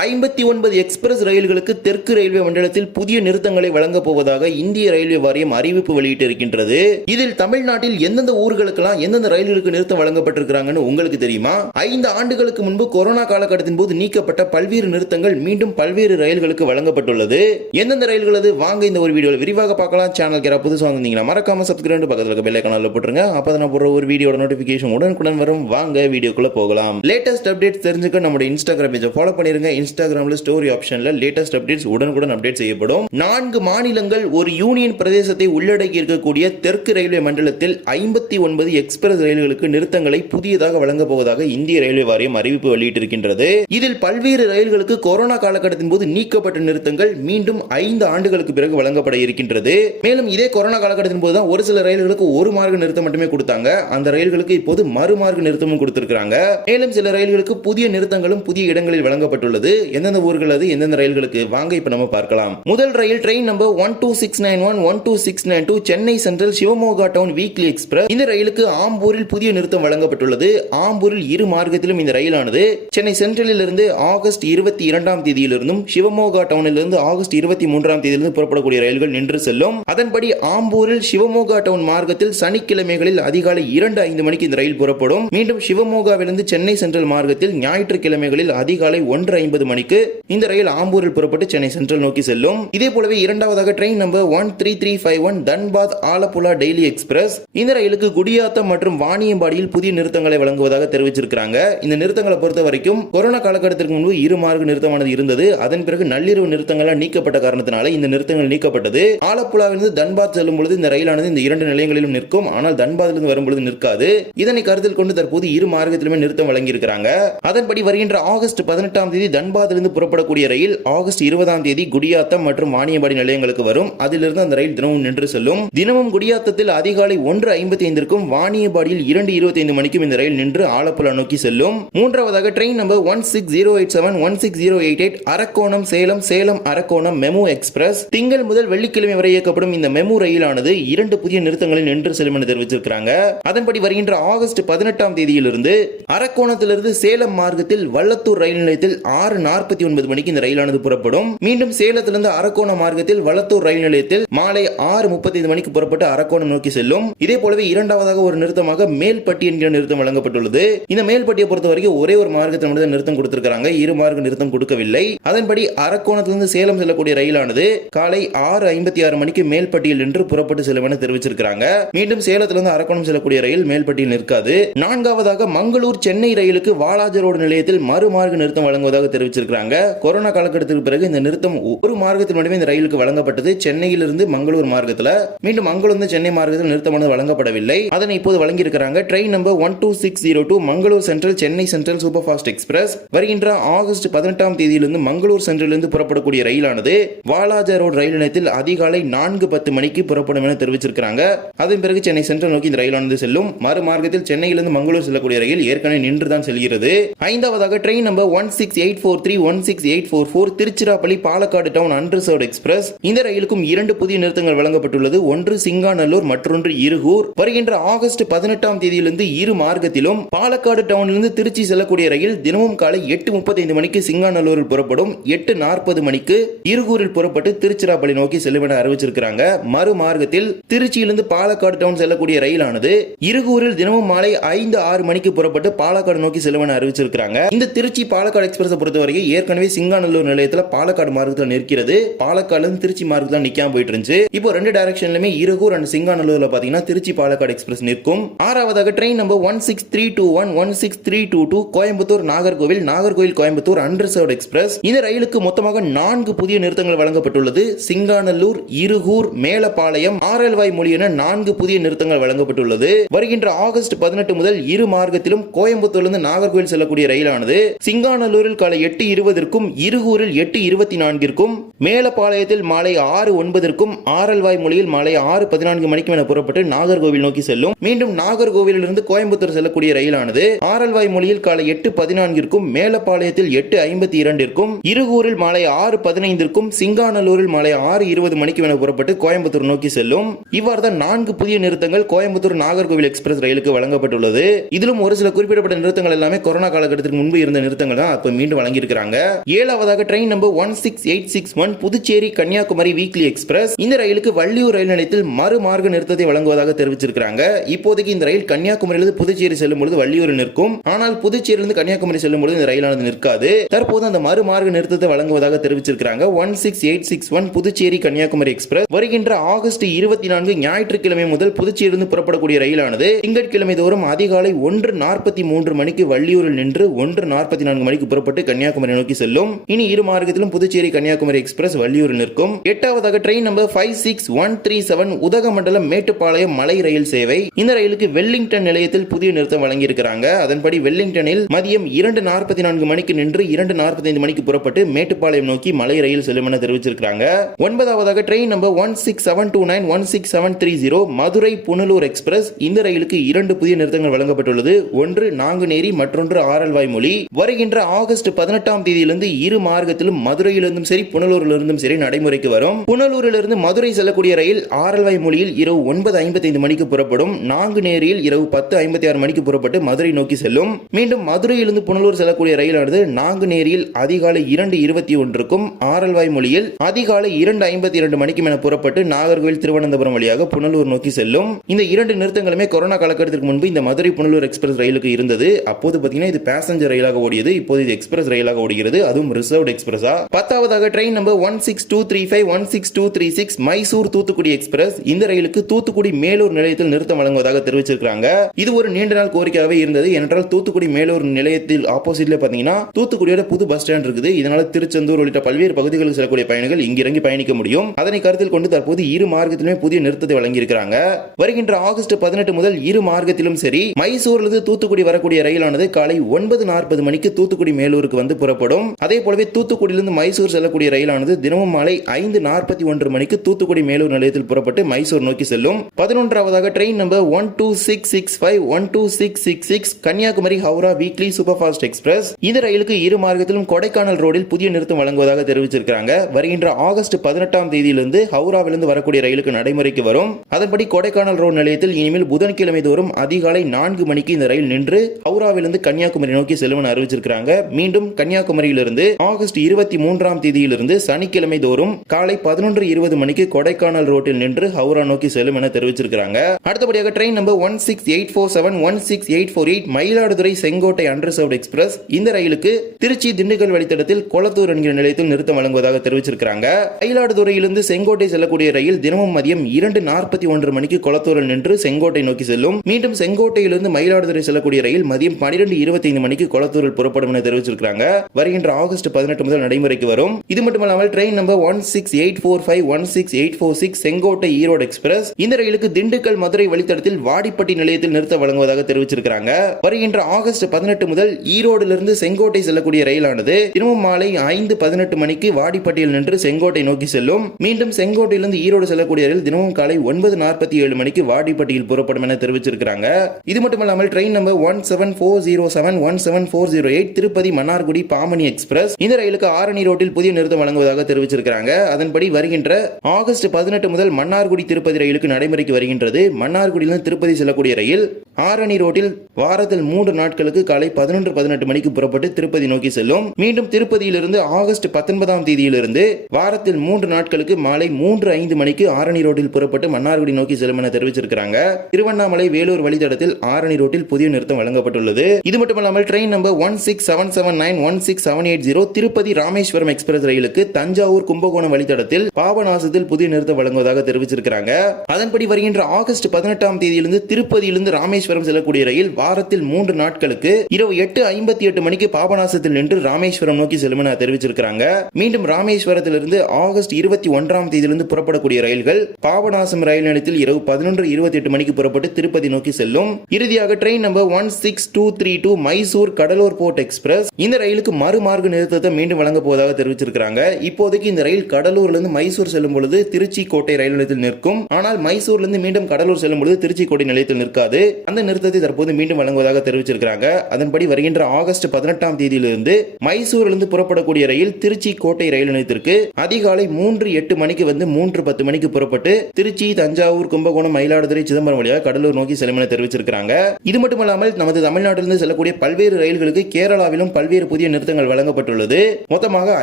ஐம்பத்தி ஒன்பது எக்ஸ்பிரஸ் ரயில்களுக்கு தெற்கு ரயில்வே மண்டலத்தில் புதிய நிறுத்தங்களை வழங்கப் போவதாக இந்திய ரயில்வே வாரியம் அறிவிப்பு வெளியிட்டிருக்கின்றது. இதில் தமிழ்நாட்டில் எந்தெந்த ஊர்களுக்கெல்லாம் எந்தெந்த ரயில்களுக்கு நிறுத்தம் வழங்கப்பட்டிருக்கிறாங்கன்னு உங்களுக்கு தெரியுமா? ஐந்து ஆண்டுகளுக்கு முன்பு கொரோனா காலகட்டத்தின் போது நீக்கப்பட்ட பல்வேறு நிறுத்தங்கள் மீண்டும் பல்வேறு ரயில்களுக்கு வழங்கப்பட்டுள்ளது. எந்தெந்த ரயில்கள் அது வாங்க இந்த ஒரு வீடியோவில் விரிவாக பார்க்கலாம். சேனல் கேரா புதுசாக வந்திருந்தீங்கன்னா மறக்காம சப்ஸ்கிரைப் பக்கத்தில் இருக்க பெல் ஐக்கானில் போட்டுருங்க. அப்போ நான் போடுற ஒரு வீடியோட நோட்டிஃபிகேஷன் உடனுக்குடன் வரும். வாங்க வீடியோக்குள்ள போகலாம். லேட்டஸ்ட் அப்டேட் தெரிஞ்சுக்க நம்மளோட இன்ஸ்டாகிராம் பேஜை ஃபாலோ பண்ணிருங்க. இன்ஸ்டாகிராம்ல ஸ்டோரி ஆப்ஷன்ல லேட்டஸ்ட் அப்டேட்ஸ் உடனுக்குடன் அப்டேட் செய்யப்படும். நான்கு மாநிலங்கள் ஒரு யூனியன் பிரதேசத்தை உள்ளடக்கி இருக்கக்கூடிய தெற்கு ரயில்வே மண்டலத்தில் ஐம்பத்தி ஒன்பது எக்ஸ்பிரஸ் ரயில்களுக்கு நிறுத்தங்களை புதியதாக வழங்கப் போவதாக இந்திய ரயில்வே வாரியம் அறிவிப்பு வெளியிட்டிருக்கின்றது. இதில் பல்வேறு ரயில்களுக்கு கொரோனா காலகட்டத்தின் போது நீக்கப்பட்ட நிறுத்தங்கள் மீண்டும் ஐந்து ஆண்டுகளுக்கு பிறகு வழங்கப்பட இருக்கின்றது. மேலும் இதே கொரோனா காலகட்டத்தின் போது தான் ஒரு சில ரயில்களுக்கு ஒரு மார்க்க நிறுத்தம் மட்டுமே கொடுத்தாங்க. அந்த ரயில்களுக்கு இப்போது மறுமார்க்க நிறுத்தமும் கொடுத்திருக்கிறாங்க. மேலும் சில ரயில்களுக்கு புதிய நிறுத்தங்களும் புதிய இடங்களில் வழங்கப்பட்டுள்ளது. எந்தெந்த ஊர்கள் அது எந்தெந்த ரயில்களுக்கு? வாங்க இப்ப நம்ம பார்க்கலாம். முதல் ரயில் train number one two six nine one one two six nine two Chennai central Shivamogga town weekly express இந்த ரயிலுக்கு ஆம்பூரில் புதிய நிறுத்தம் வழங்கப்பட்டுள்ளது. ஆம்பூரில் இரு மார்க்கத்திலும் இந்த ரயிலானது. சென்னை சென்ட்ரலில் இருந்து ஆகஸ்ட் இருபத்தி இரண்டாம் தேதியிலிருந்தும் சிவமோகா டவுனிலிருந்து ஆகஸ்ட் இருபத்தி மூன்றாம் தேதியிலிருந்து புறப்படக்கூடிய ரயில்கள் நின்று செல்லும். அதன்படி ஆம்பூரில் சிவமோகா டவுன் மார்க்கத்தில் சனிக்கிழமைகளில் அதிகாலை இரண்டு ஐந்து மணிக்கு இந்த ரயில் புறப்படும். மீண்டும் சிவமோகாவிலிருந்து சென்னை சென்ட்ரல் மார்க்கத்தில் ஞாயிற்றுக்கிழமைகளில் அதிகாலை ஒன்று ஐம்பது மணிக்கு இந்த ரயில் ஆம்பூரில் புறப்பட்டு சென்னை சென்ட்ரல் நோக்கி செல்லும். இதே போலவே இரண்டாவதாக train number one three three five one Dhanbad Alappuzha daily express இந்த ரயிலுக்கு குடியாத்தம் மற்றும் வாணியம்பாடியில் புதிய நிறுத்தங்களை வழங்குவதாக தெரிவிச்சிருக்காங்க இந்த நிறுத்தங்களை பொறுத்த வரைக்கும் கொரோனா காலகட்டத்திற்கு முன்பு இரு மார்க்க நிறுத்தமானது இருந்தது. அதன் பிறகு நள்ளிரவு நிறுத்தங்களால் நீக்கப்பட்ட காரணத்தினால இந்த நிறுத்தங்கள் நீக்கப்பட்டது. ஆலப்புழாவிலிருந்து தன்பாத் செல்லும் பொழுது இந்த ரயிலானது இந்த இரண்டு நிலையங்களிலும் நிற்கும். ஆனால் தன்பாத்திலிருந்து வரும்பொழுது நிற்காது. இதனை கருத்தில் கொண்டு தற்போது இரு மார்க்கத்திலுமே நிறுத்தம் வழங்கியிருக்கிறாங்க. அதன்படி வருகின்ற ஆகஸ்ட் பதினெட்டாம் தேதி தன்பாத் தன்பாத்திலிருந்து புறப்படக்கூடிய ரயில் ஆகஸ்ட் இருபதாம் தேதி குடியாத்தம் மற்றும் வாணியம்பாடி நிலையங்களுக்கு வரும். அதிலிருந்து அந்த ரயில் தினமும் நின்று செல்லும். தினமும் குடியாத்தத்தில் அதிகாலை ஒன்று ஐம்பத்தி ஐந்திற்கும் வாணியம்பாடியில் இரண்டு இருபத்தி ஐந்து மணிக்கும் இந்த ரயில் நின்று ஆலப்புழா நோக்கி செல்லும். மூன்றாவதாக train number one six zero eight seven one six zero eight eight Arakkonam Salem Salem Arakkonam MEMU express. திங்கள் முதல் வெள்ளிக்கிழமை வரை இயக்கப்படும் இந்த மெமு ரயிலானது இரண்டு புதிய நிறுத்தங்களில் நின்று செல்லும் என தெரிவிச்சிருக்கிறாங்க அதன்படி வருகின்ற ஆகஸ்ட் பதினெட்டாம் தேதியிலிருந்து அரக்கோணத்திலிருந்து சேலம் மார்க்கத்தில் வள்ளத்தூர் ரயில் நிலையத்தில் ஆறு நாற்பத்தி ஒன்பது மணிக்கு இந்த ரயிலானது புறப்படும். மீண்டும் சேலத்திலிருந்து அரக்கோணம் மார்க்கத்தில் வளத்தூர் ரயில் நிலையத்தில் மாலை ஆறு முப்பத்தி ஐந்து மணிக்கு புறப்பட்டு அரக்கோணம் நோக்கி செல்லும். இதே போலவே இரண்டாவதாக ஒரு நிறுத்தமாக மேல்பட்டி என்கிற நிறுத்தம் வழங்கப்பட்டுள்ளது. இந்த மேல்பட்டியை பொறுத்த வரைக்கும் ஒரே ஒரு மார்க்கத்தில் மட்டும் நிறுத்தம் கொடுத்திருக்காங்க இரு மார்க்க நிறுத்தம் கொடுக்கவில்லை. அதன்படி அரக்கோணத்திலிருந்து சேலம் செல்லக்கூடிய ரயிலானது காலை ஆறு ஐம்பத்தி ஆறு மணிக்கு மேல்பட்டியில் நின்று புறப்பட்டு செல்லும் என தெரிவிச்சிருக்காங்க மீண்டும் சேலத்திலிருந்து அரக்கோணம் செல்லக்கூடிய ரயில் மேல்பட்டியில் நிற்காது. நான்காவதாக மங்களூர் சென்னை ரயிலுக்கு வாலாஜ ரோடு நிலையத்தில் மறுமார்க்க நிறுத்தம் வழங்குவதாக தெரிவித்து தெரிவிச்சிருக்காங்க கொரோனா காலகட்டத்திற்கு பிறகு இந்த நிறுத்தம் ஒரு மார்க்கத்தில் மட்டுமே இந்த ரயிலுக்கு வழங்கப்பட்டது. சென்னையிலிருந்து மங்களூர் மார்க்கத்தில். மீண்டும் மங்களூர் சென்னை மார்க்கத்தில் நிறுத்தமானது வழங்கப்படவில்லை. அதனை இப்போது வழங்கியிருக்கிறாங்க. Train number one two six zero two Mangalore central Chennai central super fast express. வருகின்ற ஆகஸ்ட் பதினெட்டாம் தேதியிலிருந்து மங்களூர் சென்ட்ரலிருந்து புறப்படக்கூடிய ரயிலானது வாலாஜா ரோடு ரயில் நிலையத்தில் அதிகாலை நான்கு பத்து மணிக்கு புறப்படும் என தெரிவிச்சிருக்கிறாங்க. அதன் பிறகு சென்னை சென்ட்ரல் நோக்கி இந்த ரயிலானது செல்லும். மறுமார்க்கத்தில் சென்னையிலிருந்து மங்களூர் செல்லக்கூடிய ரயில் ஏற்கனவே நின்று தான் செல்கிறது. ஐந்தாவதாக train number one six eight four three one six eight four four Tiruchirappalli Palakkad town unreserved express இந்த ரயிலுக்கும் இரண்டு புதிய நிறுத்தங்கள் வழங்கப்பட்டுள்ளது ஒன்று சிங்காநல்லூர் மற்றொன்று இருகூர் வருகின்ற ஆகஸ்ட் பதினெட்டாம் தேதியிலிருந்து இரு மார்க்கத்திலும் பாலக்காடு டவுனிலிருந்து திருச்சி செல்லக்கூடிய ரயில் தினமும் காலை எட்டு முப்பத்தைந்து மணிக்கு சிங்காநல்லூரில் புறப்படும் எட்டு நாற்பது மணிக்கு இருகூரில் புறப்பட்டு திருச்சிராப்பள்ளி நோக்கி செல்லும் என அறிவிச்சிருக்கிறாங்க மறு மார்க்கத்தில் திருச்சியிலிருந்து பாலக்காடு டவுன் செல்லக்கூடிய ரயிலானது இருகூரில் தினமும் மாலை ஐந்து ஆறு மணிக்கு புறப்பட்டு பாலக்காடு நோக்கி செல்லும் என அறிவிச்சிருக்கிறாங்க இந்த திருச்சி பாலக்காடு எக்ஸ்பிரஸ் பொறுத்தவரை பொறுத்தவரைக்கும் ஏற்கனவே சிங்காநல்லூர் நிலையத்தில் பாலக்காடு மார்க்கத்தில் நிற்கிறது. பாலக்காடுல திருச்சி மார்க்கத்தில் நிக்காம போயிட்டு இருந்துச்சு இப்போ ரெண்டு டைரக்ஷன்லயுமே இருகூர் அண்ட் சிங்காநல்லூர்ல பாத்தீங்கன்னா திருச்சி பாலக்காடு எக்ஸ்பிரஸ் நிற்கும். ஆறாவதாக train number one six three two one one six three two two Coimbatore Nagercoil Nagercoil Coimbatore unreserved express இந்த ரயிலுக்கு மொத்தமாக நான்கு புதிய நிறுத்தங்கள் வழங்கப்பட்டுள்ளது. சிங்காநல்லூர் இருகூர் மேலப்பாளையம் ஆரல்வாய் மொழி என நான்கு புதிய நிறுத்தங்கள் வழங்கப்பட்டுள்ளது. வருகின்ற ஆகஸ்ட் பதினெட்டு முதல் இரு மார்க்கத்திலும் கோயம்புத்தூரிலிருந்து நாகர்கோவில் செல்லக்கூடிய ரயிலானது. சிங்காநல்லூரில் காலை எட்டு இருபதற்கும் இருகூரில் எட்டு இருபத்தி நான்கிற்கும் மேலப்பாளையத்தில் மாலை ஆறு ஒன்பதற்கும் ஆரல்வாய் மொழியில் மாலை ஆறு பதினான்கு மணிக்கும் என புறப்பட்டு நாகர்கோவில் நோக்கி செல்லும். மீண்டும் நாகர்கோவிலிருந்து கோயம்புத்தூர் செல்லக்கூடிய ரயிலானது ஆரல்வாய் மொழியில் காலை எட்டு பதினான்கிற்கும் மேலப்பாளையத்தில் எட்டு ஐம்பத்தி இரண்டிற்கும் இருகூரில் மாலை ஆறு பதினைந்திற்கும் சிங்காநல்லூரில் மாலை ஆறு இருபது மணிக்கு என புறப்பட்டு கோயம்புத்தூர் நோக்கி செல்லும். இவ்வாறு தான் நான்கு புதிய நிறுத்தங்கள் கோயம்புத்தூர் நாகர்கோவில் எக்ஸ்பிரஸ் ரயிலுக்கு வழங்கப்பட்டுள்ளது. இதிலும் ஒரு சில குறிப்பிடப்பட்ட நிறுத்தங்கள் எல்லாமே கொரோனா காலகட்டத்திற்கு முன்பு இருந்த நிறுத்தங்கள் தான். அப்ப மீண்டும் வழங்கி வழங்கியிருக்கிறாங்க ஏழாவதாக train number one six eight six one Puducherry Kanyakumari weekly express இந்த ரயிலுக்கு வள்ளியூர் ரயில் நிலையத்தில் மறுமார்க்க நிறுத்தத்தை வழங்குவதாக தெரிவிச்சிருக்கிறாங்க. இப்போதைக்கு இந்த ரயில் கன்னியாகுமரியிலிருந்து புதுச்சேரி செல்லும் பொழுது வள்ளியூர் நிற்கும். ஆனால் புதுச்சேரியிலிருந்து கன்னியாகுமரி செல்லும் பொழுது இந்த ரயிலானது நிற்காது. தற்போது அந்த மறுமார்க்க நிறுத்தத்தை வழங்குவதாக தெரிவிச்சிருக்கிறாங்க. One six eight six one Puducherry Kanyakumari express வருகின்ற ஆகஸ்ட் இருபத்தி நான்கு ஞாயிற்றுக்கிழமை முதல் புதுச்சேரியிலிருந்து புறப்படக்கூடிய ரயிலானது திங்கட்கிழமை தோறும் அதிகாலை ஒன்று நாற்பத்தி மூன்று மணிக்கு வள்ளியூரில் நின்று ஒன்று நாற்பத்தி நான்கு மணிக்கு புறப்பட்டு கன்னியாகுமரி நோக்கி செல்லும். இனி இரு மார்க்கத்திலும் புதுச்சேரி கன்னியாகுமரி எக்ஸ்பிரஸ் வள்ளியூரில் நிற்கும். எட்டாவதாக train number five six one three seven Udhagamandalam Mettupalayam மலை ரயில் சேவை. இந்த ரயிலுக்கு வெல்லிங்டன் நிலையத்தில் புதிய நிறுத்தம் வழங்கியிருக்கிறாங்க. அதன்படி வெல்லிங்டனில் மதியம் இரண்டு நாற்பத்தி நான்கு மணிக்கு நின்று இரண்டு நாற்பத்தி ஐந்து மணிக்கு புறப்பட்டு மேட்டுப்பாளையம் நோக்கி மலை ரயில் செல்லும் என தெரிவிச்சிருக்காங்க ஒன்பதாவதாக train number one six seven two nine one six seven three zero Madurai Punalur express. இந்த ரயிலுக்கு இரண்டு புதிய நிறுத்தங்கள் வழங்கப்பட்டுள்ளது. ஒன்று நாங்குநேரி மற்றொன்று ஆரல்வாய் மொழி வருகின்ற ஆகஸ்ட் பதினெட்டு பதினெட்டாம் தேதியிலிருந்து இரு மார்க்கத்திலும் மதுரையிலிருந்தும் சரி புனலூரிலிருந்தும் சரி நடைமுறைக்கு வரும். புனலூரிலிருந்து மதுரை செல்லக்கூடிய ரயில் ஆரல்வாய் மொழியில் இரவு ஒன்பது ஐம்பத்தி ஐந்து மணிக்கு புறப்படும். நாங்குநேரியில் இரவு பத்து ஐம்பத்தி ஆறு மணிக்கு புறப்பட்டு மதுரை நோக்கி செல்லும். மீண்டும் மதுரையிலிருந்து புனலூர் செல்லக்கூடிய ரயிலானது நாங்குநேரியில் அதிகாலை இரண்டு இருபத்தி ஒன்றுக்கும் ஆரல்வாய் மொழியில் அதிகாலை இரண்டு ஐம்பத்தி இரண்டு மணிக்கும் என புறப்பட்டு நாகர்கோவில் திருவனந்தபுரம் வழியாக புனலூர் நோக்கி செல்லும். இந்த இரண்டு நிறுத்தங்களுமே கொரோனா காலகட்டத்திற்கு முன்பு இந்த மதுரை புனலூர் எக்ஸ்பிரஸ் ரயிலுக்கு இருந்தது. அப்போது பார்த்தீங்கன்னா இது பேசஞ்சர் ரயிலாக ஓடியது. இப்போது இது எக்ஸ்பிரஸ் ரயிலாக ஓடுகிறது. அதுவும் ரிசர்வ்ட் எக்ஸ்பிரஸா? பத்தாவதாக train number one six two three five one six two three six Mysore Thoothukudi express. இந்த ரயிலுக்கு தூத்துக்குடி மேலூர் நிலையத்தில் நிறுத்தம் வழங்குவதாக தெரிவிச்சிருக்காங்க இது ஒரு நீண்ட நாள் கோரிக்கையாகவே இருந்தது. ஏனென்றால் தூத்துக்குடி மேலூர் நிலையத்தில் ஆப்போசிட்ல பாத்தீங்கன்னா தூத்துக்குடியோட புது பஸ் ஸ்டாண்ட் இருக்குது. இதனால திருச்செந்தூர் உள்ளிட்ட பல்வேறு பகுதிகளுக்கு செல்லக்கூடிய பயணிகள் இங்கிறங்கி பயணிக்க முடியும். அதனை கருத்தில் கொண்டு தற்போது இரு மார்க்கத்திலுமே புதிய நிறுத்தத்தை வழங்கியிருக்கிறாங்க. வருகின்ற ஆகஸ்ட் பதினெட்டு முதல் இரு மார்க்கத்திலும் சரி மைசூரிலிருந்து தூத்துக்குடி வரக்கூடிய ரயிலானது காலை ஒன்பது நாற்பது மணிக்கு தூத்துக்குடி மேலூருக்கு வந்து புறப்படும். அதே போலவே தூத்துக்குடியிலிருந்து மைசூர் செல்லக்கூடிய ரயிலானது தினமும் மாலை ஐந்து நாற்பத்தி ஒன்று மணிக்கு தூத்துக்குடி மேலூர் நிலையத்தில் புறப்பட்டு மைசூர் நோக்கி செல்லும். பதினொன்றாவதாக train number one two six six five one two six six six Kanyakumari Howrah weekly super fast express. இந்த ரயிலுக்கு இரு மார்க்கத்திலும் கொடைக்கானல் ரோடில் புதிய நிறுத்தம் வழங்குவதாக தெரிவிச்சிருக்காங்க வருகின்ற ஆகஸ்ட் பதினெட்டாம் தேதியிலிருந்து ஹவுராவிலிருந்து வரக்கூடிய ரயிலுக்கு நடைமுறைக்கு வரும். அதன்படி கொடைக்கானல் ரோடு நிலையத்தில் இனிமேல் புதன்கிழமை தோறும் அதிகாலை நான்கு மணிக்கு இந்த ரயில் நின்று ஹவுராவிலிருந்து கன்னியாகுமரி நோக்கி செல்லும் அறிவிச்சிருக்காங்க மீண்டும் கன்னியாகுமரியிலிருந்து ஆகஸ்ட் இருபத்தி மூன்றாம் தேதியிலிருந்து சனிக்கிழமை தோறும் காலை பதினொன்று இருபது மணிக்கு கொடைக்கானல் ரோட்டில் நின்று ஹவுரா நோக்கி செல்லும் என தெரிவிச்சிருக்காங்க அடுத்தபடியாக train number one six eight four seven one six eight four eight Mayiladuthurai Sengottai underserved express இந்த ரயிலுக்கு திருச்சி திண்டுக்கல் வழித்தடத்தில் கொளத்தூர் என்கிற நிலையத்தில் நிறுத்தம் வழங்குவதாக தெரிவிச்சிருக்காங்க மயிலாடுதுறையிலிருந்து செங்கோட்டை செல்லக்கூடிய ரயில் தினமும் மதியம் இரண்டு நாற்பத்தி ஒன்று மணிக்கு கொளத்தூரில் நின்று செங்கோட்டை நோக்கி செல்லும். மீண்டும் செங்கோட்டையிலிருந்து மயிலாடுதுறை செல்லக்கூடிய ரயில் மதியம் பனிரெண்டு இருபத்தி ஐந்து மணிக்கு கொளத்தூரில் புறப்படும் என தெரிவிச்சிருக்காங்க வருகின்ற ஆகஸ்ட் பதினெட்டு முதல் நடைமுறைக்கு வரும். இது மட்டுமல்லாமல் train number one six eight four five one six eight four six Sengottai Erode express. இந்த ரயிலுக்கு திண்டுக்கல் மதுரை வழித்தடத்தில் வாடிப்பட்டி நிலையத்தில் நிறுத்த வழங்குவதாக தெரிவிச்சிருக்காங்க வருகின்ற ஆகஸ்ட் பதினெட்டு முதல் ஈரோடிலிருந்து செங்கோட்டை செல்லக்கூடிய ரயிலானது தினமும் மாலை ஐந்து பதினெட்டு மணிக்கு வாடிப்பட்டியில் நின்று செங்கோட்டை நோக்கி செல்லும். மீண்டும் செங்கோட்டையிலிருந்து ஈரோடு செல்லக்கூடிய ரயில் தினமும் காலை ஒன்பது நாற்பத்தி ஏழு மணிக்கு வாடிப்பட்டியில் புறப்படும் என தெரிவிச்சிருக்காங்க இது மட்டுமல்லாமல் train number one seven four zero seven one seven four zero eight Tirupati Mannargudi Pamani express இந்த ரயிலுக்கு ஆரணி ரோட்டில் புதிய நிறுத்தம் வழங்குவதாக தெரிவிச்சிருக்கிறாங்க. அதன்படி வருகின்ற ஆகஸ்ட் பதினெட்டு முதல் மன்னார்குடி திருப்பதி ரயிலுக்கு நடைமுறைக்கு வருகின்றது. மன்னார்குடியிலிருந்து திருப்பதி செல்லக்கூடிய ரயில் ஆரணி ரோட்டில் வாரத்தில் மூன்று நாட்களுக்கு காலை பதினொன்று பதினெட்டு மணிக்கு புறப்பட்டு திருப்பதி நோக்கி செல்லும். மீண்டும் திருப்பதியிலிருந்து ஆகஸ்ட் பத்தொன்பதாம் தேதியிலிருந்து வாரத்தில் மூன்று நாட்களுக்கு மாலை மூன்று ஐந்து மணிக்கு ஆரணி ரோட்டில் புறப்பட்டு மன்னார்குடி நோக்கி செல்லும் என தெரிவிச்சிருக்கிறாங்க. திருவண்ணாமலை வேலூர் வழித்தடத்தில் ஆரணி ரோட்டில் புதிய நிறுத்தம் வழங்கப்பட்டுள்ளது. இது மட்டுமல்லாமல் train number one six seven seven nine one one six seven eight zero Tirupati Rameswaram express ரயிலுக்கு தஞ்சாவூர் கும்பகோணம் வழித்தடத்தில் பாபநாசத்தில் புதிய நிறுத்தம் வழங்குவதாக தெரிவிச்சிருக்கிறாங்க. அதன்படி வருகின்ற ஆகஸ்ட் பதினெட்டாம் தேதியிலிருந்து திருப்பதியிலிருந்து ராமேஸ்வரம் செல்லக்கூடிய ரயில் வாரத்தில் மூன்று நாட்களுக்கு இரவு எட்டு ஐம்பத்தி எட்டு மணிக்கு பாபநாசத்தில் நின்று ராமேஸ்வரம் நோக்கி செல்லும் என தெரிவிச்சிருக்கிறாங்க. மீண்டும் ராமேஸ்வரத்திலிருந்து ஆகஸ்ட் இருபத்தி ஒன்றாம் தேதியிலிருந்து புறப்படக்கூடிய ரயில்கள் பாபநாசம் ரயில் நிலையத்தில் இரவு பதினொன்று இருபத்தி எட்டு மணிக்கு புறப்பட்டு திருப்பதி நோக்கி செல்லும். இறுதியாக train number one six two three two Mysore Cuddalore port express இந்த ரயில் ரயிலுக்கு மறுமார்க்க நிறுத்தத்தை மீண்டும் வழங்க போவதாக தெரிவிச்சிருக்கிறாங்க. இப்போதைக்கு இந்த ரயில் கடலூர்ல இருந்து மைசூர் செல்லும் பொழுது திருச்சி கோட்டை ரயில் நிலையத்தில் நிற்கும். ஆனால் மைசூர்ல இருந்து மீண்டும் கடலூர் செல்லும் பொழுது திருச்சி கோட்டை நிலையத்தில் நிற்காது. அந்த நிறுத்தத்தை தற்போது மீண்டும் வழங்குவதாக தெரிவிச்சிருக்கிறாங்க. அதன்படி வருகின்ற ஆகஸ்ட் பதினெட்டாம் தேதியிலிருந்து மைசூரிலிருந்து புறப்படக்கூடிய ரயில் திருச்சி கோட்டை ரயில் நிலையத்திற்கு அதிகாலை மூன்று எட்டு மணிக்கு வந்து மூன்று பத்து மணிக்கு புறப்பட்டு திருச்சி தஞ்சாவூர் கும்பகோணம் மயிலாடுதுறை சிதம்பரம் வழியாக கடலூர் நோக்கி செல்லும் என தெரிவிச்சிருக்கிறாங்க. இது மட்டுமல்லாமல் நமது தமிழ்நாட்டிலிருந்து செல்லக்கூடிய பல்வேறு ரயில்களுக்கு கேரளாவிலும் பல்வேறு புதிய நிறுத்தங்கள் வழங்கப்பட்டுள்ளது. மொத்தமாக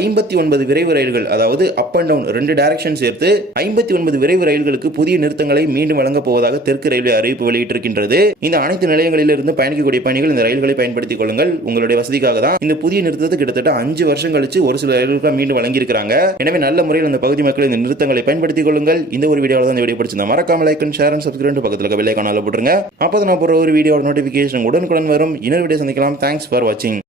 ஐம்பத்தி ஒன்பது விரைவு ரயில்கள் அதாவது அப் அண்ட் டவுன் ரெண்டு டைரக்ஷன் சேர்த்து ஐம்பத்தி ஒன்பது விரைவு ரயில்களுக்கு புதிய நிறுத்தங்களை மீண்டும் வழங்கப் போவதாக தெற்கு ரயில்வே அறிவிப்பு வெளியிட்டிருக்கின்றது. இந்த அனைத்து நிலையங்களிலிருந்து பயணிக்கக்கூடிய பயணிகள் இந்த ரயில்களை பயன்படுத்திக் கொள்ளுங்கள். உங்களுடைய வசதிக்காக தான் இந்த புதிய நிறுத்தத்தை கிட்டத்தட்ட அஞ்சு வருஷம் கழிச்சு ஒரு சில ரயில்கள் மீண்டும் வழங்கியிருக்காங்க எனவே நல்ல முறையில் இந்த பகுதி மக்கள் இந்த நிறுத்தங்களை பயன்படுத்திக் கொள்ளுங்கள். இந்த ஒரு வீடியோவில் தான் இந்த வீடியோ பிடிச்சிருந்தா மறக்காம like and share and subscribe பக்கத்தில் இருக்க வெள்ளை போட்டுருங்க. அப்போ நான் போகிற ஒரு வீடியோட நோட்டிஃபிகேஷன் உடனுக்குடன் வரும். இன்னொரு வீடியோ சந்திக்கலாம். தேங்க்ஸ் ஃபார் வாட்சிங்